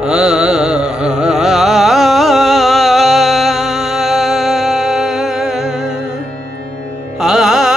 Ah, ah.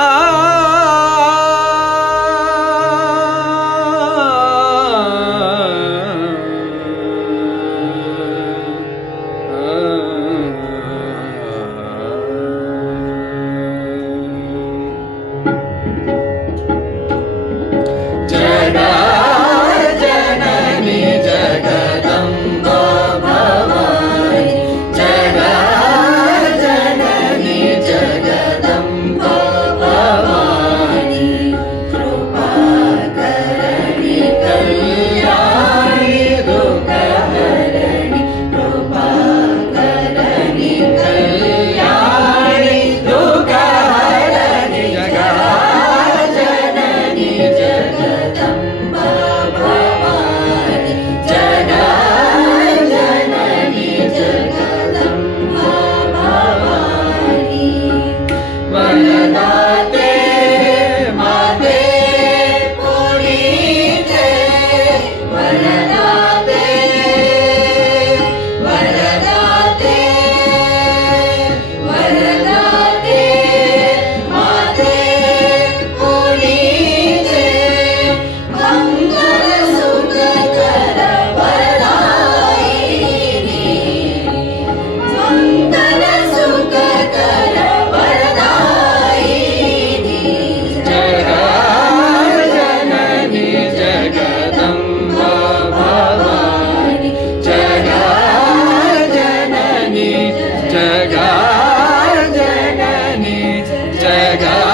Jai Jai